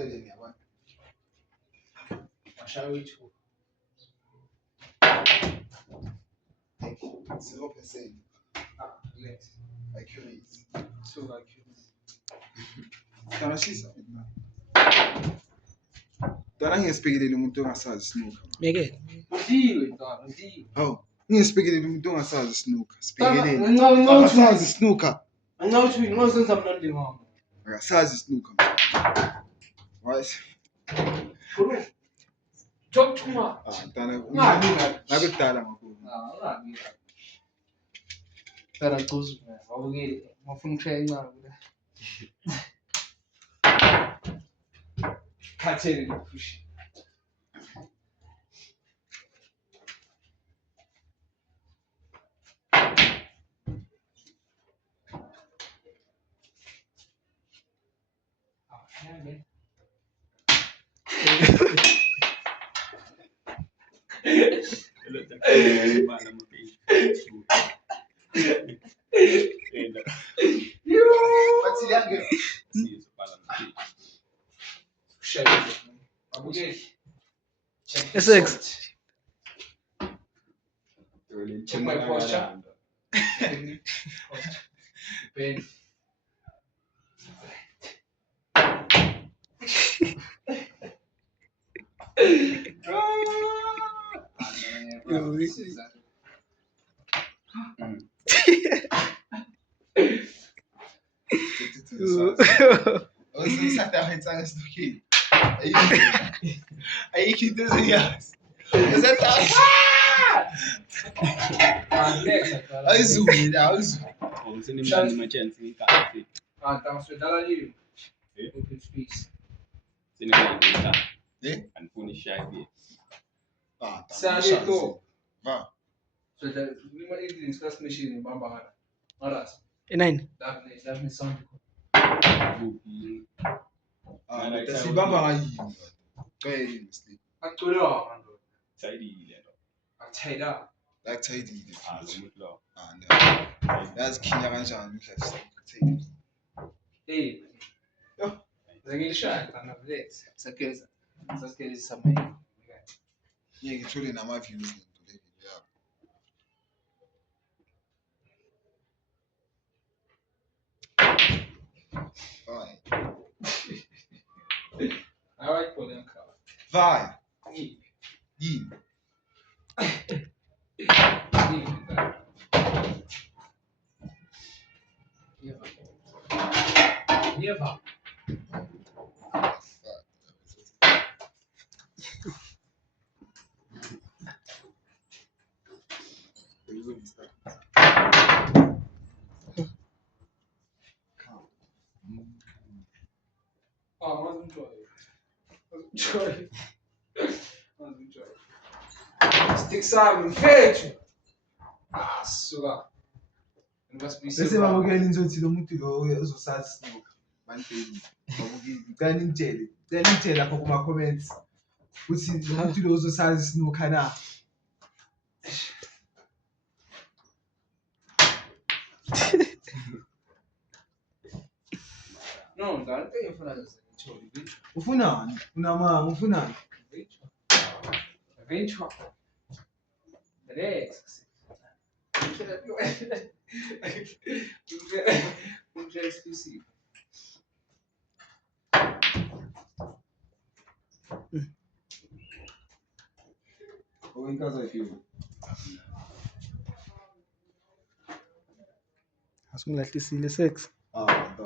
telling you what. Shall we too? Like 0%. Let's. Accuracy. So accurate. Tana shisa. Tana ngiyesphekelele umuntu ongasazi snooker. Meke. Ndiwe dona, ndiwe. Oh, ngiyesphekelele umuntu ongasazi snooker. Tana, Sphekelele. ngincane Akasazi snooker. Angathi ngosenza mnandi ngami. Akasazi snooker. Right? Bro. Talk too much. Tana Ngabi ngakudala ngakhulu. ngabi. Tara kuzu. Awuke mafuna ukushaya incane kuda. Khathele lipush. S6. Check my posture. Ben. Ayikho into eziyazi. Ezathi ayizumi la, ayizumi. Awusenemhlanje machance ngikahle. Tama swedala liyo. Open space. Senemhlanje ngikahle. Anifuni ishaye. Sale to. Va. So the lima eating class machine bamba hana. Aras. E9. That sound. Sibamba ngayini. Qele mstake. Actually, Sayidile lo. I'm tied up. Like tidy. Lo lo. No. That's khinya kanjani mhla tidy. Hey. Yo. Zangishaya kana relax. Sakeza. Sakeza samay. Ngeke ngithole nama views ngento le video yakho. Fine. I like for them color. Vai. Yini. Yini. Never. Oh, mas enjoy. Enjoy. Mas enjoy. Stick sabe, feito. Ah, suga. Bese babukela inzothi lo muntu lo uzosazi snooker. Manifeni. Babukela. Cela ningitshele. Cela ningitshele lapha kuma comments. Uthi lo muntu lo uzosazi snooker na. No, ngani engifuna ngizithole. Ufunani? Unamanga ufunani? Eventual. Relax. Um dia exclusivo. Ou em casa filho. Asungilahlisile 6. Ah, tá.